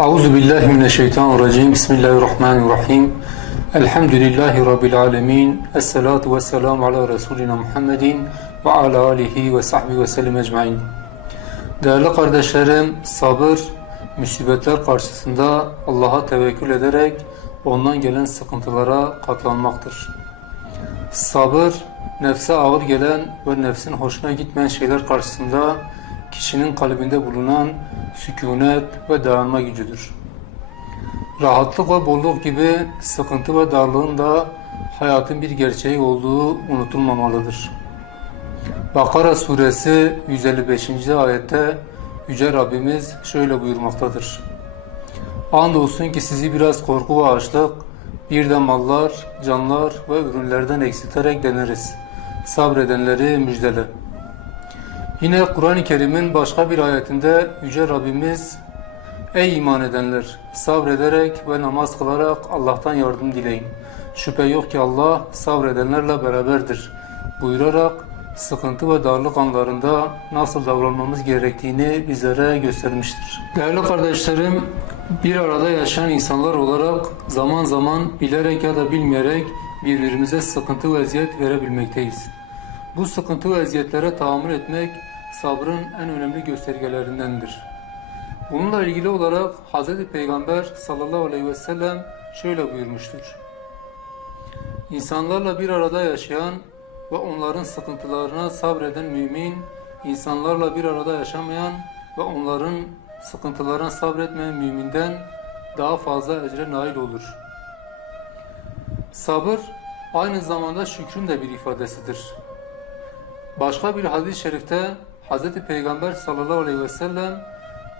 Euzu billahi mineşşeytanirracim. Bismillahirrahmanirrahim. Elhamdülillahi rabbil alamin. Essalatu vesselamu ala resulina Muhammedin ve ala alihi ve sahbihi ve sellem ecmaîn. Değerli kardeşlerim, sabır musibetler karşısında Allah'a tevekkül ederek ondan gelen sıkıntılara katlanmaktır. Sabır, nefse ağır gelen ve nefsin hoşuna gitmeyen şeyler karşısında kişinin kalbinde bulunan sükunet ve dayanma gücüdür. Rahatlık ve bolluk gibi sıkıntı ve darlığın da hayatın bir gerçeği olduğu unutulmamalıdır. Bakara suresi 155. ayette Yüce Rabbimiz şöyle buyurmaktadır. Andolsun ki sizi biraz korku ve açlık, bir de mallar, canlar ve ürünlerden eksilterek deneriz. Sabredenleri müjdele. Yine Kur'an-ı Kerim'in başka bir ayetinde Yüce Rabbimiz Ey iman edenler! Sabrederek ve namaz kılarak Allah'tan yardım dileyin. Şüphe yok ki Allah sabredenlerle beraberdir. Buyurarak sıkıntı ve darlık anlarında nasıl davranmamız gerektiğini bizlere göstermiştir. Değerli kardeşlerim, bir arada yaşayan insanlar olarak zaman zaman bilerek ya da bilmeyerek birbirimize sıkıntı ve eziyet verebilmekteyiz. Bu sıkıntı ve eziyetlere tahammül etmek sabrın en önemli göstergelerindendir. Bununla ilgili olarak Hz. Peygamber sallallahu aleyhi ve sellem şöyle buyurmuştur. İnsanlarla bir arada yaşayan ve onların sıkıntılarına sabreden mümin, insanlarla bir arada yaşamayan ve onların sıkıntılarına sabretmeyen müminden daha fazla ecre nail olur. Sabır aynı zamanda şükrün de bir ifadesidir. Başka bir hadis-i şerifte Hz. Peygamber sallallahu aleyhi ve sellem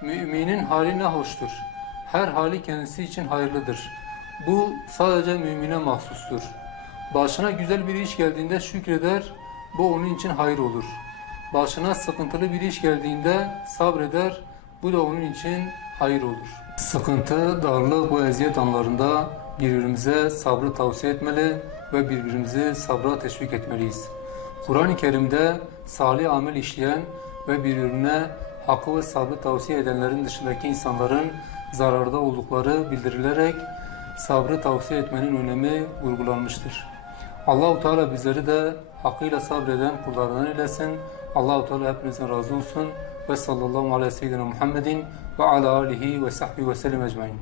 müminin hali ne hoştur. Her hali kendisi için hayırlıdır. Bu sadece mümine mahsustur. Başına güzel bir iş geldiğinde şükreder, bu onun için hayır olur. Başına sıkıntılı bir iş geldiğinde sabreder, bu da onun için hayır olur. Sıkıntı, darlık ve eziyet anlarında birbirimize sabrı tavsiye etmeli ve birbirimizi sabra teşvik etmeliyiz. Kur'an-ı Kerim'de salih amel işleyen ve birbirine hakkı ve sabrı tavsiye edenlerin dışındaki insanların zararda oldukları bildirilerek sabrı tavsiye etmenin önemi vurgulanmıştır. Allahu Teala bizleri de hakkıyla sabreden kullarından eylesin. Allahu Teala hepinizden razı olsun ve sallallahu aleyhi ve sellem Muhammedin ve ala alihi ve sahbihi ve sellem ecmaîn.